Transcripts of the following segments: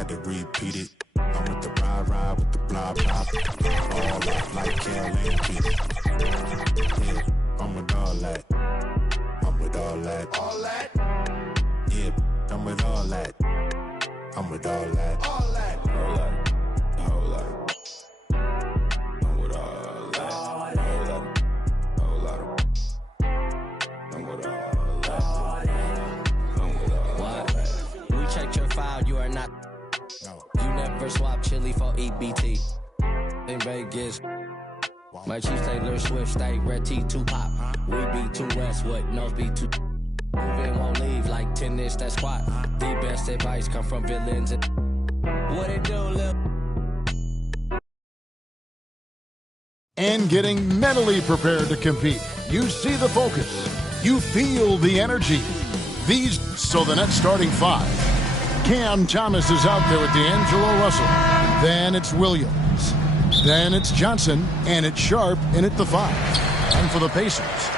had to repeat it. I'm with the ride with the blah blah. All up like Cal and Pete. Yeah, I'm with all that. I'm with all that. All that. Yeah, I'm with all that. I'm with all that. All that. All that. All that. I'm with all that. All that. All that. I'm with all that. I'm with all that. We checked your file, you are not. You never swap chili for EBT. In Vegas, my Chiefs Taylor Swift, stay red T, 2 pop. We be 2 Westwood, nose be 2. Moving won't leave like tennis, that squat. The best advice come from villains. What it do, Lil? And getting mentally prepared to compete. You see the focus. You feel the energy. So the Nets starting 5. Cam Thomas is out there with D'Angelo Russell. Then it's Williams. Then it's Johnson. And it's Sharp in at the 5. And for the Pacers,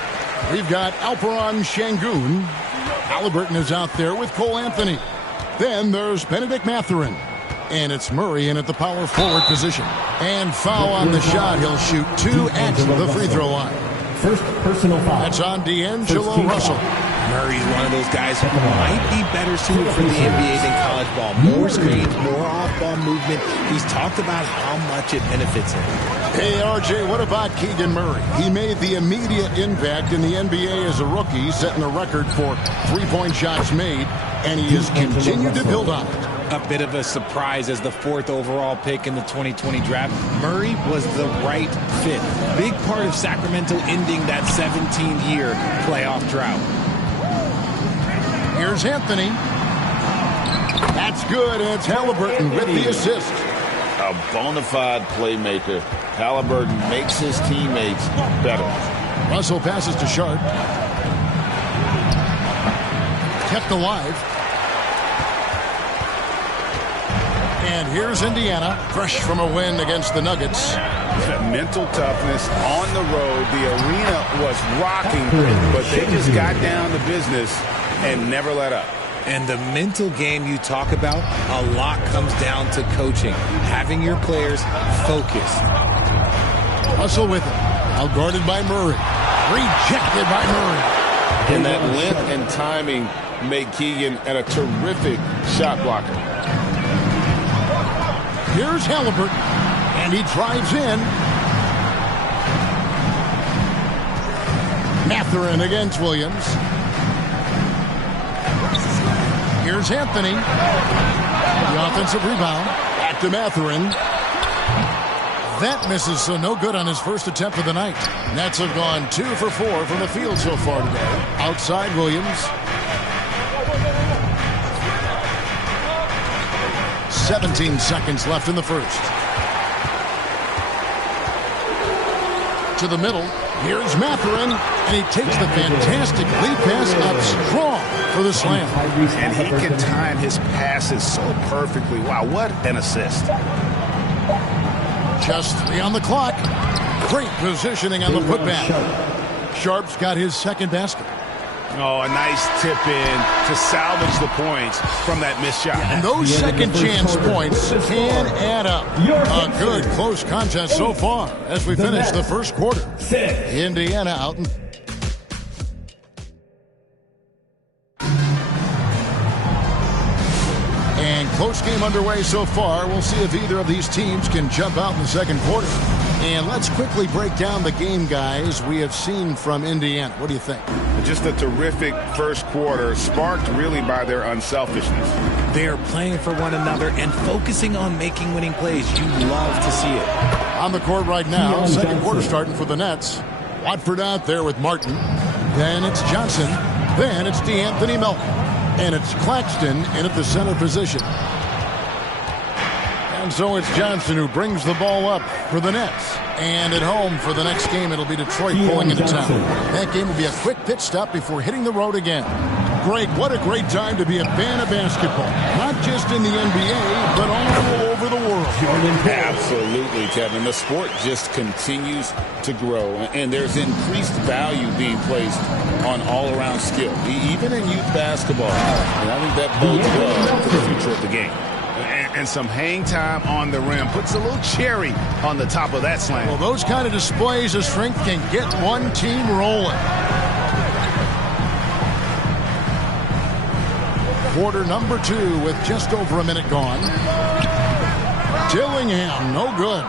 we've got Alperon Şengün. Halliburton is out there with Cole Anthony. Then there's Benedict Mathurin. And it's Murray in at the power forward position. And foul on the shot. He'll shoot 2 at the free throw line. First personal foul. That's on D'Angelo Russell. Murray's one of those guys who might be better suited for the NBA than college ball. More screens, more off-ball movement. He's talked about how much it benefits him. Hey, RJ, what about Keegan Murray? He made the immediate impact in the NBA as a rookie, setting a record for three-point shots made, and he has continued to build on it. A bit of a surprise as the 4th overall pick in the 2020 draft. Murray was the right fit. Big part of Sacramento ending that 17-year playoff drought. Here's Anthony. That's good, and it's Halliburton with the assist. A bona fide playmaker. Halliburton makes his teammates better. Russell passes to Sharp. Kept alive. And here's Indiana, fresh from a win against the Nuggets. Mental toughness on the road. The arena was rocking, but they just got down to business and never let up. And the mental game you talk about, a lot comes down to coaching, having your players focus. Russell with it, out guarded by Murray, rejected by Murray. And that length and timing made Keegan a terrific shot blocker. Here's Halliburton, and he drives in. Mathurin against Williams. Here's Anthony. The offensive rebound. Back to Mathurin. That misses, so no good on his first attempt of the night. Nets have gone 2 for 4 from the field so far today. Outside Williams. 17 seconds left in the first. To the middle. Here's Mathurin, and he takes the fantastic lead pass up strong for the slam. And he can time his passes so perfectly. Wow, what an assist. Just 3 on the clock. Great positioning on the putback. Sharp's got his second basket. Oh, a nice tip in to salvage the points from that missed shot. And those second chance points can add up. A good close contest so far as we finish the first quarter. Indiana out in... And close game underway so far. We'll see if either of these teams can jump out in the second quarter. And let's quickly break down the game, guys, we have seen from Indiana. What do you think? Just a terrific first quarter, sparked really by their unselfishness. They're playing for one another and focusing on making winning plays. You love to see it. On the court right now, second quarter starting for the Nets. Watford out there with Martin. Then it's Johnson. Then it's D'Anthony Melton. And it's Claxton in at the center position. And so it's Johnson who brings the ball up for the Nets. And at home for the next game, it'll be Detroit pulling into town. That game will be a quick pit stop before hitting the road again. Greg, what a great time to be a fan of basketball. Not just in the NBA, but all over the world. Absolutely, Kevin. The sport just continues to grow, and there's increased value being placed on all-around skill, even in youth basketball. And I think that bodes well for the future of the game. And some hang time on the rim. Puts a little cherry on the top of that slam. Well, those kind of displays of strength can get one team rolling. Quarter number 2 with just over a minute gone. Dillingham, no good.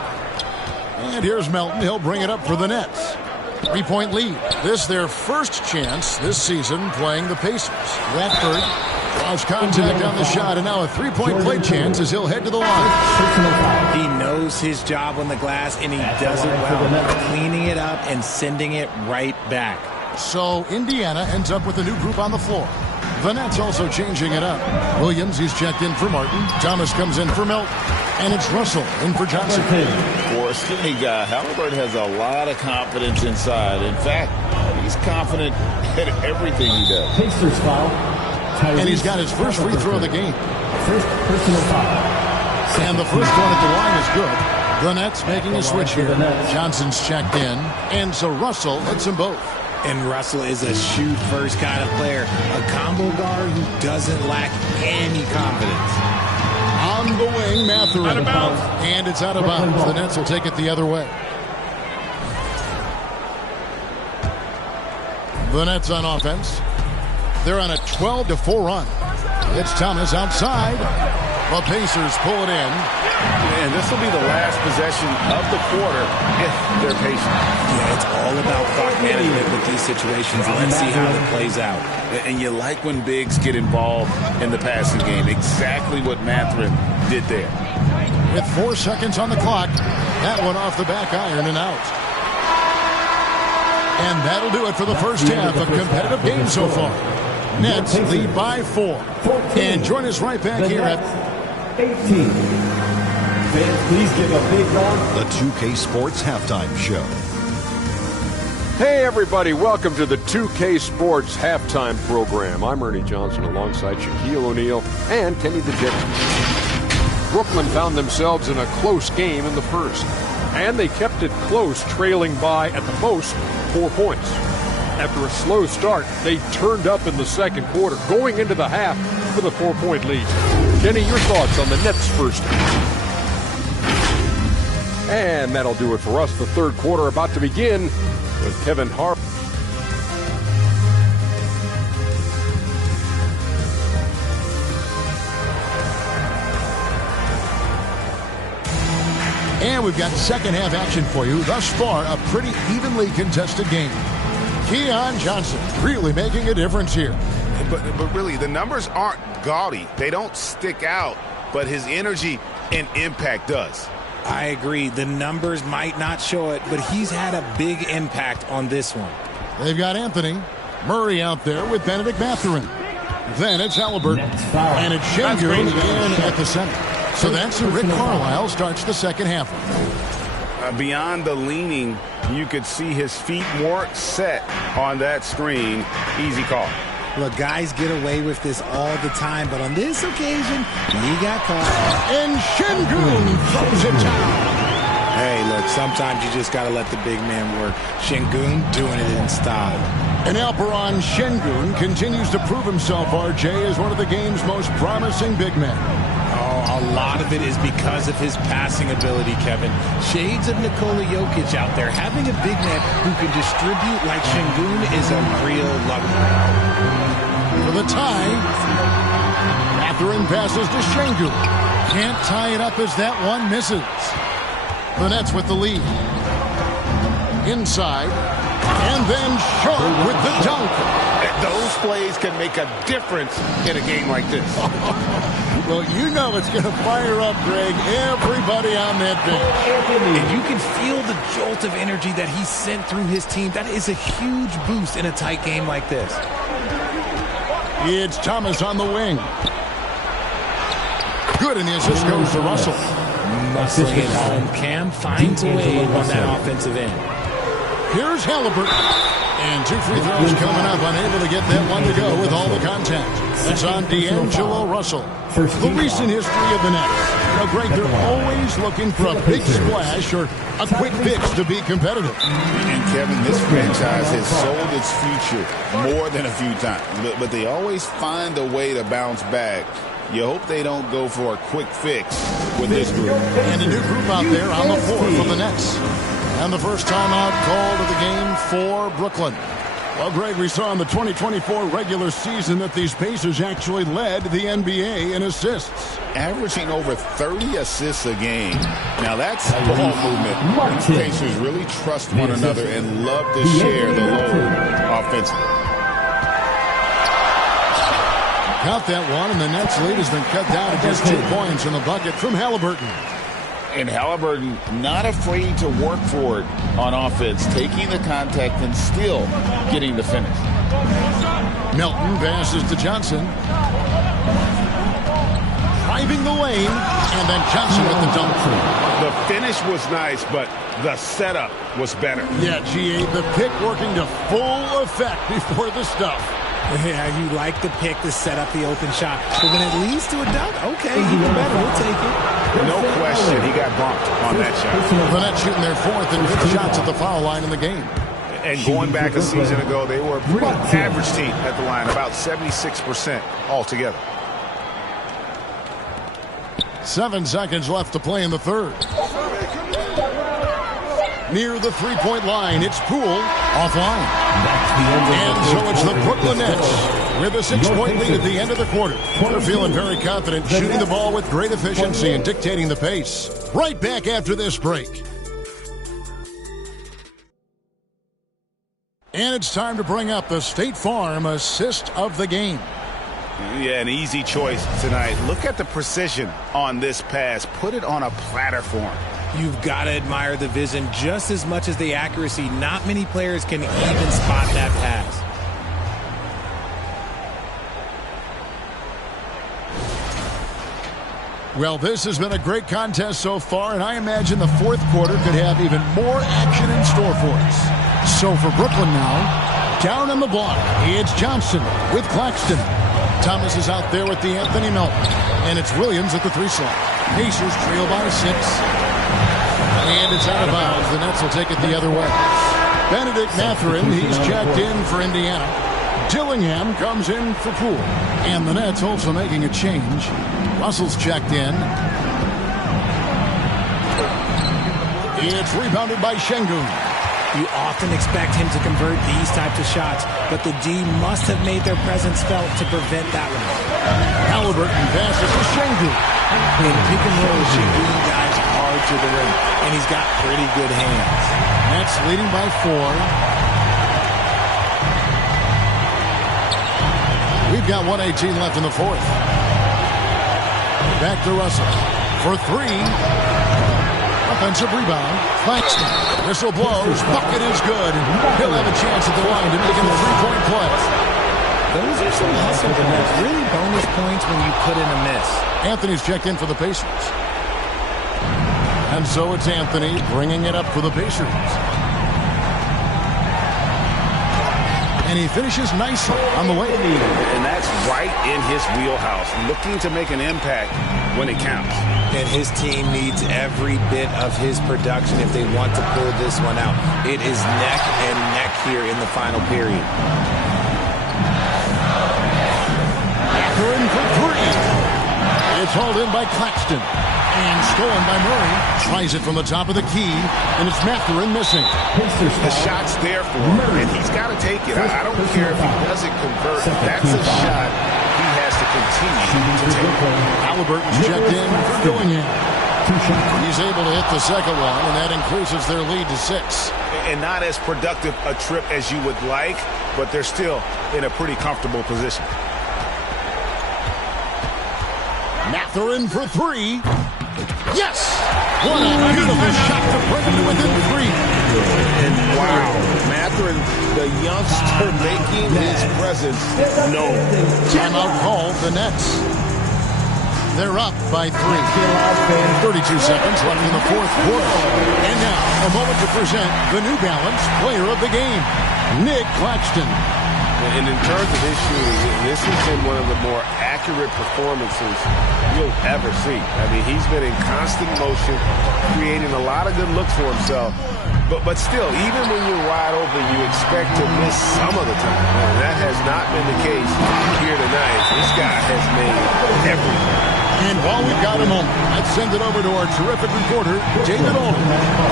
And here's Melton. He'll bring it up for the Nets. 3-point lead. This their first chance this season playing the Pacers. Radford draws contact on the shot, and now a 3-point play chance as he'll head to the line. He knows his job on the glass, and he does it well, cleaning it up and sending it right back. So Indiana ends up with a new group on the floor. The Nets also changing it up. Williams, he's checked in for Martin. Thomas comes in for Melton. And it's Russell in for Johnson. For a skinny guy, Halliburton has a lot of confidence inside. In fact, he's confident at everything he does. Pacers foul. And he's got his first free throw of the game. First personal foul. And the first one at the line is good. The Nets making a switch here. Johnson's checked in. And so Russell hits them both. And Russell is a shoot-first kind of player. A combo guard who doesn't lack any confidence. On the wing, Mathurin. And it's out of bounds. The Nets will take it the other way. The Nets on offense. They're on a 12-4 run. It's Thomas outside. The Pacers pull it in. And this will be the last possession of the quarter if they're patient. Yeah, it's all about clock management with these situations. Let's see how it plays out. And you like when bigs get involved in the passing game. Exactly what Mathurin did there. With 4 seconds on the clock, that one off the back iron and out. And that'll do it for the first half. A competitive game so far. Nets lead by 4. And join us right back here at 18. Fans, please give a big round. The 2K Sports Halftime Show. Hey everybody, welcome to the 2K Sports Halftime Program. I'm Ernie Johnson alongside Shaquille O'Neal and Kenny the Jet. Brooklyn found themselves in a close game in the first, and they kept it close, trailing by at the most 4 points. After a slow start, they turned up in the second quarter, going into the half with a 4-point lead. Kenny, your thoughts on the Nets' first half? And that'll do it for us. The third quarter about to begin with Kevin Hart. And we've got second half action for you. Thus far, a pretty evenly contested game. Keon Johnson really making a difference here. But really, the numbers aren't gaudy. They don't stick out, but his energy and impact does. I agree. The numbers might not show it, but he's had a big impact on this one. They've got Anthony Murray out there with Benedict Mathurin. Then it's Halliburton. And it's Şengün in at the center. So that's who Rick Carlisle starts the second half. Beyond the leaning, you could see his feet more set on that screen. Easy call. Look, guys get away with this all the time, but on this occasion, he got caught. And Şengün throws it down. Hey, look, sometimes you just got to let the big man work. Şengün doing it in style. And Alperen Şengün continues to prove himself, RJ, as one of the game's most promising big men. Oh, a lot of it is because of his passing ability, Kevin. Shades of Nikola Jokic out there. Having a big man who can distribute like Şengün is a real luxury. For the tie, Mathurin passes to Şengün. Can't tie it up as that one misses. The Nets with the lead. Inside. And then Sharp with the dunk. Those plays can make a difference in a game like this. Well, you know it's going to fire up, Greg, everybody on that bench. And you can feel the jolt of energy that he sent through his team. That is a huge boost in a tight game like this. It's Thomas on the wing. Good, and the assist goes to Russell. Muscling it home. Cam finds a way on that offensive end. Here's Halliburton. And 2 free throws coming up, unable to get that one to go with all the contact. That's on D'Angelo Russell. The recent history of the Nets. Now, Greg, they're always looking for a big splash or a quick fix to be competitive. And Kevin, this franchise has sold its future more than a few times. But they always find a way to bounce back You hope they don't go for a quick fix with this group. And a new group out there on the floor for the Nets. And the first timeout called of the game for Brooklyn. Well, Greg, we saw in the 2024 regular season that these Pacers actually led the NBA in assists. Averaging over 30 assists a game. Now that's ball movement. These Pacers really trust one another and love to share the load offensively. Count that one, and the Nets lead has been cut down to just 2 points in the bucket from Halliburton. And Halliburton not afraid to work for it on offense, taking the contact and still getting the finish. Melton passes to Johnson. Driving the lane, and then Johnson with the dunk. The finish was nice, but the setup was better. Yeah, G8, the pick working to full effect before the stuff. Yeah, you like the pick to set up the open shot. But when it leads to a dunk, okay, even better, we'll take it. No question, he got bumped on that shot. The Nets shooting their 4th and 5th shots at the foul line in the game. And going back a season ago, they were a pretty average team at the line, about 76% altogether. 7 seconds left to play in the third. Near the three-point line, it's Poole offline. And so it's the Brooklyn Nets with a 6-point lead at the end of the quarter. They're feeling very confident, shooting the ball with great efficiency and dictating the pace. Right back after this break. And it's time to bring up the State Farm assist of the game. Yeah, an easy choice tonight. Look at the precision on this pass. Put it on a platter form. You've got to admire the vision just as much as the accuracy. Not many players can even spot that pass. Well, this has been a great contest so far, and I imagine the 4th quarter could have even more action in store for us. So for Brooklyn now, down on the block, it's Johnson with Claxton. Thomas is out there with the Anthony Melton, and it's Williams at the 3 slot. Pacers trail by 6. And it's out of bounds. The Nets will take it the other way. Benedict Mathurin, he's checked in for Indiana. Dillingham comes in for Poole. And the Nets also making a change. Russell's checked in. It's rebounded by Şengün. You often expect him to convert these types of shots, but the D must have made their presence felt to prevent that one. Halliburton passes to Şengün. In pick and roll, Şengün guys hard to the rim, and he's got pretty good hands. Nets leading by 4. We've got 1:18 left in the 4th. Back to Russell for 3. Offensive rebound. Claxton. Whistle blows. Bucket is good. He'll have a chance at the line to make it a 3-point play. Those are some hustle points. Really bonus points when you put in a miss. Anthony's checked in for the Pacers. And so it's Anthony bringing it up for the Pacers. And he finishes nicely on the way. And that's right in his wheelhouse, looking to make an impact when it counts. And his team needs every bit of his production if they want to pull this one out. It is neck and neck here in the final period. Mathurin for 3. It's hauled in by Claxton. And stolen by Murray. Tries it from the top of the key. And it's Mathurin missing. The shot's there for him, and he's got to take it. I don't care if he doesn't convert. That's a shot he has to continue to take. Halliburton's checked in for Dillingham. He's able to hit the second one, and that increases their lead to 6. And not as productive a trip as you would like, but they're still in a pretty comfortable position. Mathurin for 3. Yes! What a beautiful shot to bring him to within 3. And wow, Mathurin, the youngster making his presence known. Timeout called the Nets. They're up by 3. 32 seconds left in the 4th quarter. And now, a moment to present the New Balance Player of the Game, Nick Claxton. And in terms of his shooting, this has been one of the more accurate performances you'll ever see. I mean, he's been in constant motion, creating a lot of good looks for himself. But still, even when you're wide open, you expect to miss some of the time. And that has not been the case here tonight. This guy has made everything. And while we've got a moment, let's send it over to our terrific reporter, David Olin.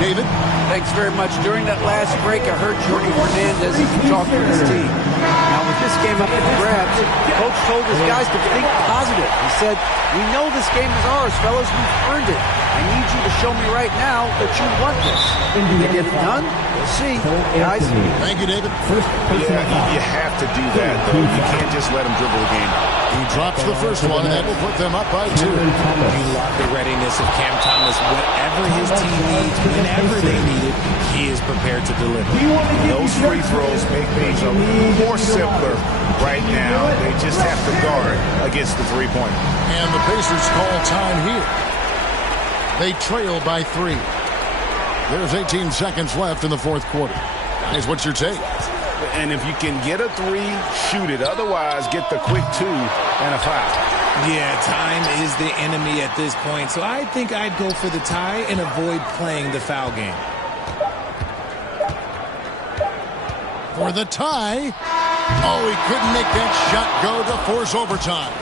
David? Thanks very much. During that last break, I heard Jorge Hernandez talk to his team. Now, with this game up for grabs, Coach told his guys to think positive. He said, "We know this game is ours, fellas. We've earned it. I need you to show me right now that you want this." They get it done. We'll see, guys. Thank you, David. Yeah, you have to do that, though. You can't just let him dribble the game out. He drops the first one, and that will put them up by 2. You love the readiness of Cam Thomas. Whatever his team needs, whenever they need it, he is prepared to deliver. Those free throws make things a little more simpler right now. They just have to guard against the three-pointer. And the Pacers call time here. They trail by 3. There's 18 seconds left in the fourth quarter. Guys, what's your take? And if you can get a 3, shoot it. Otherwise, get the quick 2 and a foul. Yeah, time is the enemy at this point. So I think I'd go for the tie and avoid playing the foul game. For the tie. Oh, he couldn't make that shot go to force overtime.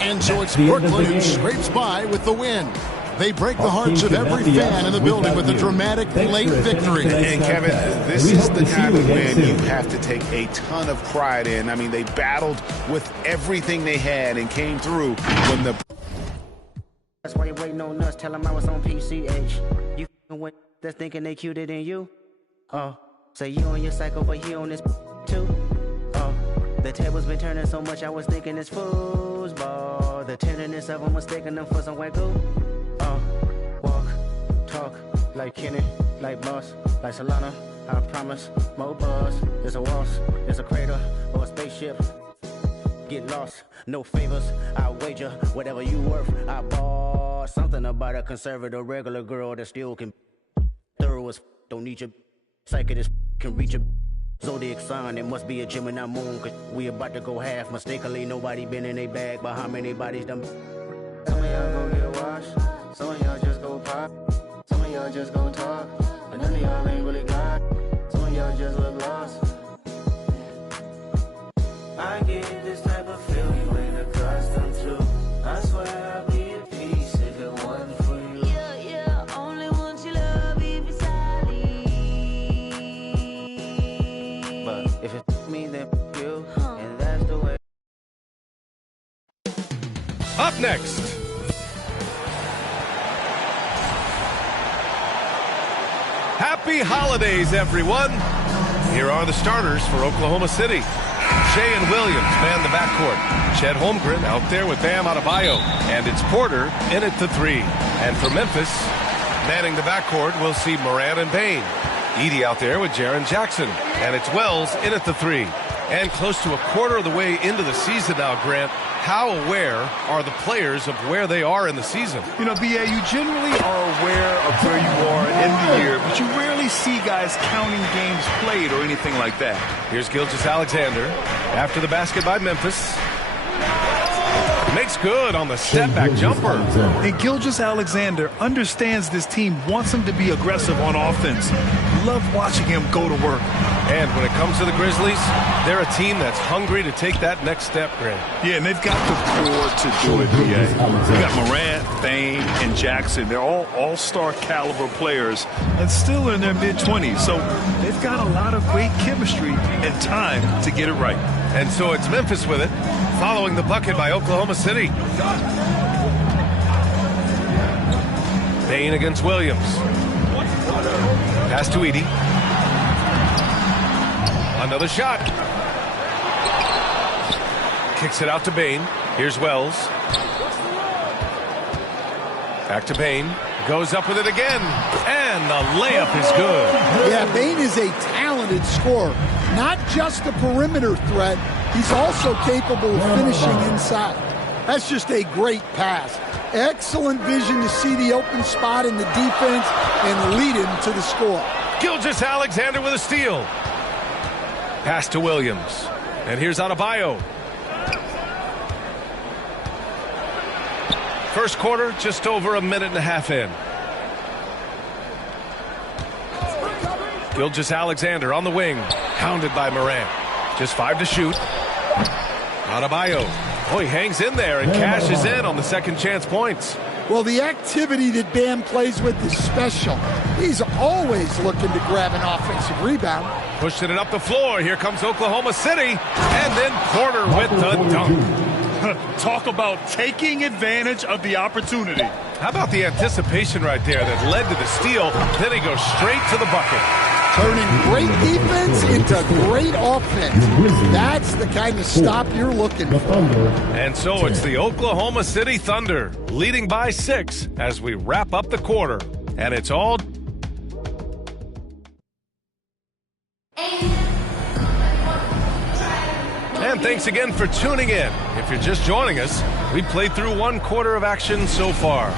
And so it's Brooklyn who scrapes by with the win. They break the hearts of every fan in the building with a dramatic late victory. And Kevin, this is the kind of win you have to take a ton of pride in. I mean, they battled with everything they had and came through when the... That's why you're waiting on us. Tell them I was on PCH. You went that's thinking they cuter than you. Oh, so you on your cycle, but he on this too. Oh, the tables been turning so much, I was thinking it's foosball. The tenderness of them mistaking them for some white goo. Walk, talk, like Kenny, like Boss, like Solana. I promise, more buzz. There's a waltz, there's a crater, or a spaceship. Get lost, no favors. I wager whatever you worth. I bought something about a conservative regular girl that still can thorough as don't need your psychic can reach a zodiac sign. It must be a Gemini moon, cause we about to go half. Mistakenly, nobody been in a bag, but how many bodies done? Some of y'all gon' get washed. Some of y'all just go pop. Some of y'all just go talk. But none of y'all ain't really got. Some of y'all just look lost. I get this type of feel you ain't accustomed to. I swear I'd be at peace if it wasn't for you. Yeah, only want your love if it's solid. But if it's me, then you. And that's the way. Up next. Happy holidays, everyone. Here are the starters for Oklahoma City. Shea and Williams man the backcourt. Chet Holmgren out there with Bam Adebayo. And it's Porter in at the 3. And for Memphis, manning the backcourt, we'll see Moran and Bane. Edey out there with Jaren Jackson. And it's Wells in at the 3. And close to a quarter of the way into the season now, Grant, how aware are the players of where they are in the season? You know, B.A., you generally are aware of where you are in the year, but you rarely see guys counting games played or anything like that. Here's Gilgeous-Alexander after the basket by Memphis. Makes good on the step-back jumper. And Gilgeous-Alexander understands this team wants him to be aggressive on offense. Love watching him go to work. And when it comes to the Grizzlies, they're a team that's hungry to take that next step, Grant. Yeah, and they've got the core to do it, B.A. You got Morant, Bane, and Jackson. They're all all-star caliber players and still in their mid-20s. So they've got a lot of great chemistry and time to get it right. And so it's Memphis with it, following the bucket by Oklahoma City. Bane against Williams. Pass to Edey. Another shot. Kicks it out to Bane. Here's Wells. Back to Bane. Goes up with it again. And the layup is good. Yeah, Bane is a talented scorer. Not just a perimeter threat. He's also capable of finishing inside. That's just a great pass. Excellent vision to see the open spot in the defense and lead him to the score. Gilgeous-Alexander with a steal. Pass to Williams. And here's Adebayo. First quarter, just over a minute and a half in. Gilgeous-Alexander on the wing. Hounded by Morant. Just 5 to shoot. Adebayo. Oh, he hangs in there and cashes in on the second chance points. Well, the activity that Bam plays with is special. He's always looking to grab an offensive rebound. Pushing it up the floor. Here comes Oklahoma City. And then Porter with the dunk. Talk about taking advantage of the opportunity. How about the anticipation right there that led to the steal? Then he goes straight to the bucket. Turning great defense into great offense. That's the kind of stop you're looking for. And so it's the Oklahoma City Thunder leading by 6 as we wrap up the quarter. And it's all... And thanks again for tuning in. If you're just joining us, we played through 1 quarter of action so far.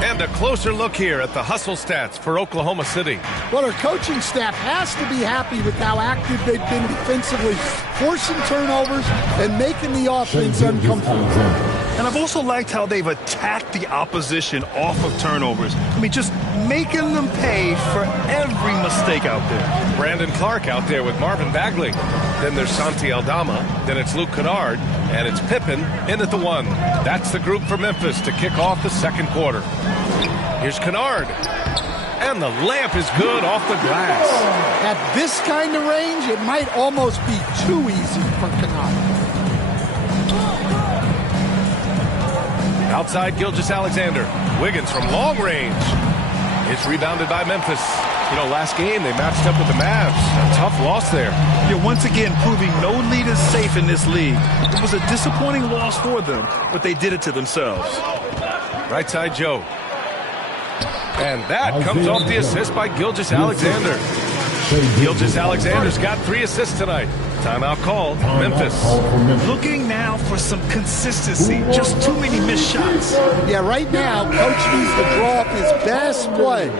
And a closer look here at the hustle stats for Oklahoma City. Well, our coaching staff has to be happy with how active they've been defensively, forcing turnovers and making the offense uncomfortable. And I've also liked how they've attacked the opposition off of turnovers. I mean, just making them pay for every mistake out there. Brandon Clark out there with Marvin Bagley. Then there's Santi Aldama. Then it's Luke Kennard. And it's Pippen in at the 1. That's the group for Memphis to kick off the second quarter. Here's Kennard. And the layup is good off the glass. At this kind of range, it might almost be too easy for Kennard. Outside Gilgeous-Alexander. Wiggins from long range. It's rebounded by Memphis. You know, last game they matched up with the Mavs. A tough loss there. You're once again proving no lead is safe in this league. It was a disappointing loss for them, but they did it to themselves. Right side Joe. And that comes off the assist by Gilgeous-Alexander. Gilgeous-Alexander's got 3 assists tonight. Timeout called. Memphis. Looking now for some consistency. Just too many missed shots. Yeah, right now, Coach needs to draw up his best play.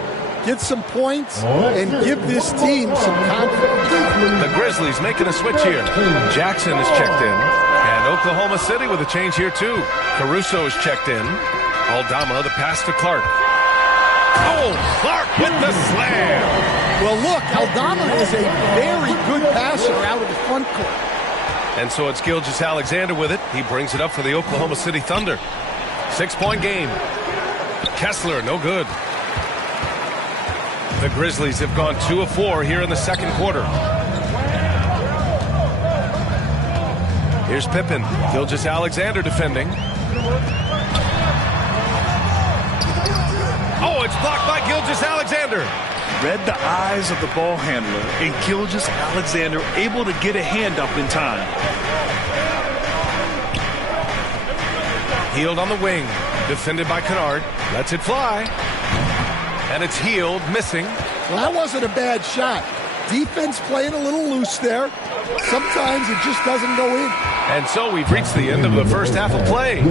Get some points and give this team some confidence. The Grizzlies making a switch here. Jackson is checked in. And Oklahoma City with a change here too. Caruso is checked in. Aldama, the pass to Clark. Oh, Clark with the slam. Well, look, Aldama is a very good passer out of the front court. And so it's Gilgeous-Alexander with it. He brings it up for the Oklahoma City Thunder. 6-point game. Kessler, no good. The Grizzlies have gone 2 of 4 here in the second quarter. Here's Pippen. Gilgeous-Alexander defending. Oh, it's blocked by Gilgeous-Alexander. Read the eyes of the ball handler, and Gilgeous-Alexander able to get a hand up in time. Healed on the wing. Defended by Kennard. Lets it fly. And it's Healed, missing. Well, that wasn't a bad shot. Defense playing a little loose there. Sometimes it just doesn't go in. And so we've reached the end of the first half of play.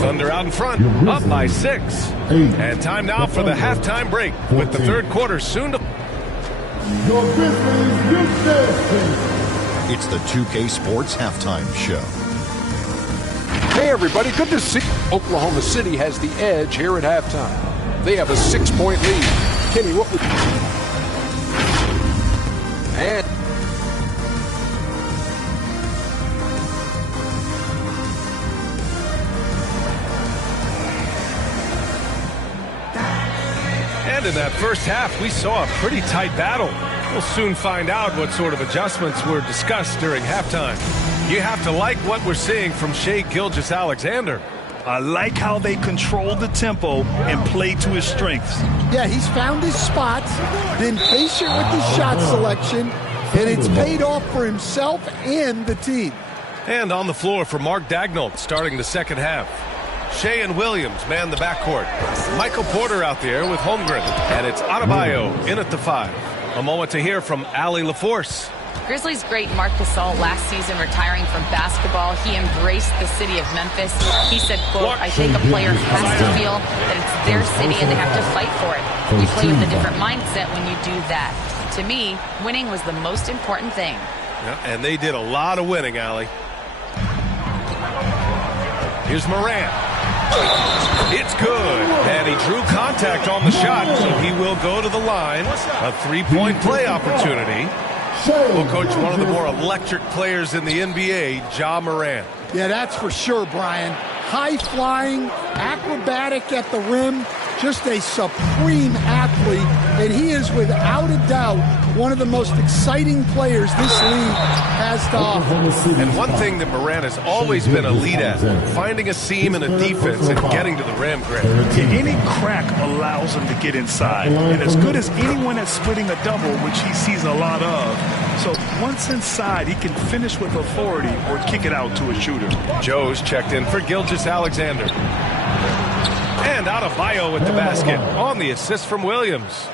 Thunder out in front, up by 6. And time now for the halftime break, with the third quarter soon to... It's the 2K Sports Halftime Show. Hey everybody, good to see Oklahoma City has the edge here at halftime. They have a 6-point lead. Kenny, what would... And... And in that first half, we saw a pretty tight battle. We'll soon find out what sort of adjustments were discussed during halftime. You have to like what we're seeing from Shai Gilgeous-Alexander. I like how they control the tempo and play to his strengths. Yeah, he's found his spots, been patient with his shot selection, and it's paid off for himself and the team. And on the floor for Mark Daigneault starting the second half. Shea and Williams man the backcourt. Michael Porter out there with Holmgren. And it's Adebayo in at the 5. A moment to hear from Allie LaForce. Grizzlies great Marc Gasol last season retiring from basketball. He embraced the city of Memphis. He said, quote, I think a player has to feel that it's their city and they have to fight for it. You play with a different mindset when you do that. To me, winning was the most important thing. Yeah, and they did a lot of winning, Allie. Here's Morant. It's good. And he drew contact. contact on the shot, so he will go to the line. A three-point play opportunity. We'll coach one of the more electric players in the NBA, Ja Morant. Yeah, that's for sure, Brian. High-flying, acrobatic at the rim, just a supreme athlete, and he is without a doubt one of the most exciting players this league has to offer. And one thing that Morant has always been elite at, finding a seam in a defense and getting to the rim, Greg. Any crack allows him to get inside. And as good as anyone at splitting a double, which he sees a lot of, so once inside, he can finish with authority or kick it out to a shooter. Joe's checked in for Gilgeous-Alexander. And Adebayo with the basket on the assist from Williams.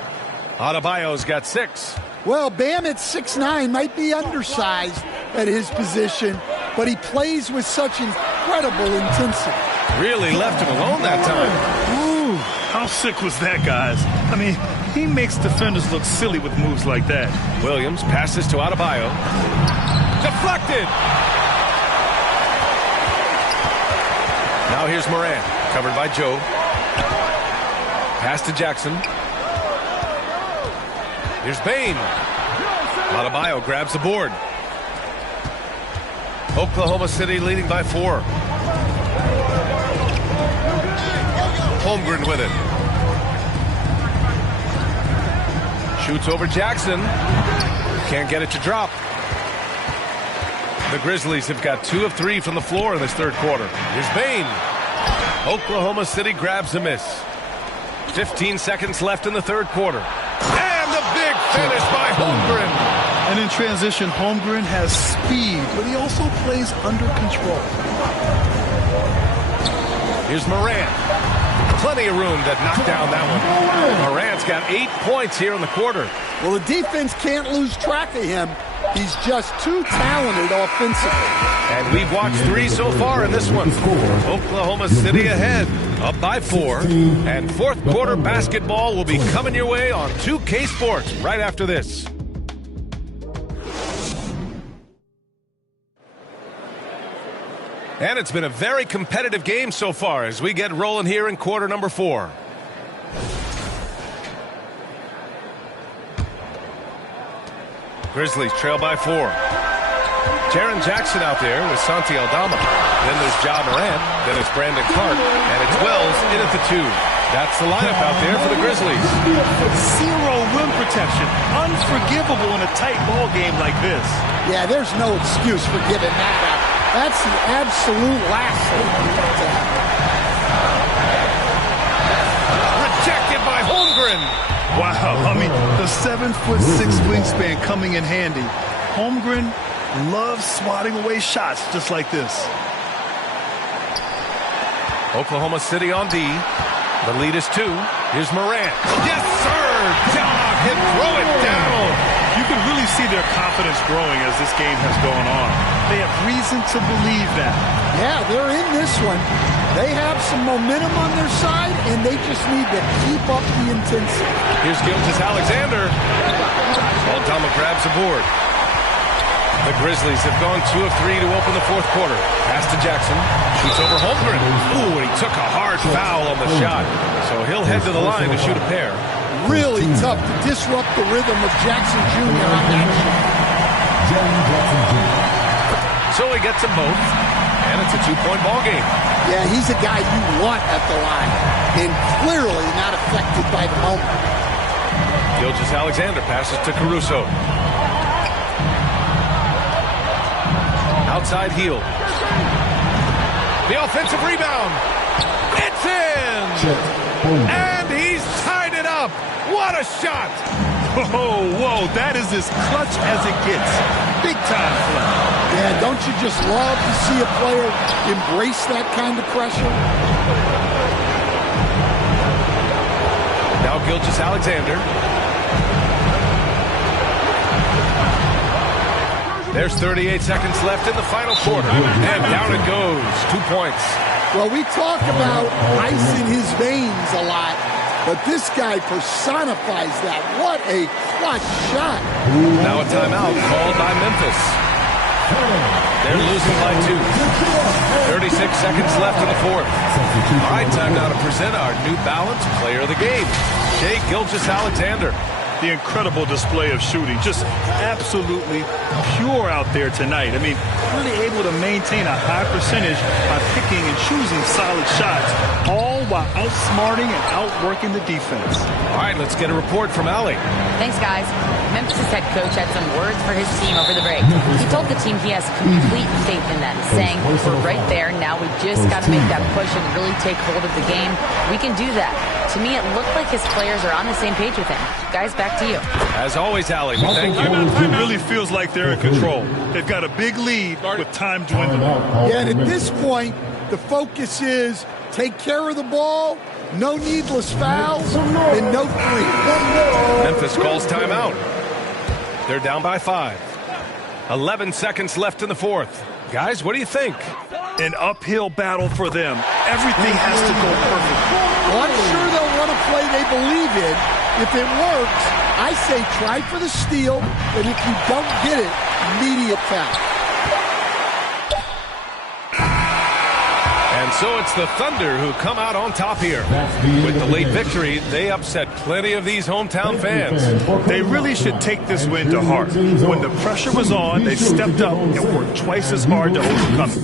Adebayo's got 6. Well, Bam at 6'9" might be undersized at his position, but he plays with such incredible intensity. Really left him alone that time. Ooh, how sick was that, guys? I mean, he makes defenders look silly with moves like that. Williams passes to Adebayo. Deflected! Now here's Morant, covered by Joe. Pass to Jackson. Here's Bane. Adebayo grabs the board. Oklahoma City leading by 4. Holmgren with it. Shoots over Jackson. Can't get it to drop. The Grizzlies have got 2 of 3 from the floor in this third quarter. Here's Bane. Oklahoma City grabs a miss. 15 seconds left in the third quarter. And the big finish by Holmgren. And in transition, Holmgren has speed, but he also plays under control. Here's Morant. Plenty of room to knock down that one. Morant's got 8 points here in the quarter. Well, the defense can't lose track of him. He's just too talented offensively. And we've watched 3 so far in this one. Oklahoma City ahead, up by 4. And fourth quarter basketball will be coming your way on 2K Sports right after this. And it's been a very competitive game so far as we get rolling here in quarter number 4. Grizzlies trail by 4. Jaren Jackson out there with Santi Aldama. Then there's Ja Morant. Then it's Brandon Clark. And it's Wells in at the 2. That's the lineup out there for the Grizzlies. 0 rim protection. Unforgivable in a tight ball game like this. Yeah, there's no excuse for giving that up. That's the absolute last thing you want to have. Rejected by Holmgren. Wow, I mean, the 7'6" wingspan coming in handy. Holmgren loves swatting away shots just like this. Oklahoma City on D. The lead is 2. Here's Morant. Yes, sir! Ja can throw it down. You can really see their confidence growing as this game has gone on. They have reason to believe that. Yeah, they're in this one. They have some momentum on their side, and they just need to keep up the intensity. Here's Gilgeous-Alexander. Aldama grabs the board. The Grizzlies have gone 2 of 3 to open the fourth quarter. Pass to Jackson. Shoots over Holmgren. Ooh, and he took a hard foul on the shot. So he'll head to the line to shoot a pair. Really tough to disrupt the rhythm of Jackson Jr. on that shot. So he gets them both, and it's a 2-point ball game. Yeah, he's a guy you want at the line, and clearly not affected by the moment. Gilgeous-Alexander passes to Caruso. Outside heel. The offensive rebound. It's in! And he's tied it up. What a shot! Whoa, that is as clutch as it gets. Big time play. Yeah, don't you just love to see a player embrace that kind of pressure? Now Gilgeous-Alexander. There's 38 seconds left in the final quarter. And down it goes. 2 points. Well, we talk about ice in his veins a lot, but this guy personifies that. What a clutch shot. Now a timeout called by Memphis. They're losing by 2. 36 seconds left in the fourth. All right, time now to present our New Balance Player of the Game, Shai Gilgeous-Alexander. The incredible display of shooting, just absolutely pure out there tonight. I mean, really able to maintain a high percentage by picking and choosing solid shots, all while outsmarting and outworking the defense. All right, let's get a report from Allie. Thanks, guys. Memphis' head coach had some words for his team over the break. He told the team he has complete faith in them, saying, we're right there, now we just got to make that push and really take hold of the game. We can do that. To me, it looked like his players are on the same page with him. Guys, back to you. As always, Allie, thank you. It really feels like they're in control. They've got a big lead with time dwindling. Yeah, and at this point, the focus is take care of the ball, no needless fouls, and no three. Memphis calls timeout. They're down by 5. 11 seconds left in the fourth. Guys, what do you think? An uphill battle for them. Everything has to go perfect. Well, I'm sure they'll run a play they believe in. If it works, I say try for the steal, and if you don't get it, immediate foul. And so it's the Thunder who come out on top here. With the late victory, they upset plenty of these hometown fans. They really should take this win to heart. When the pressure was on, they stepped up and worked twice as hard to overcome it.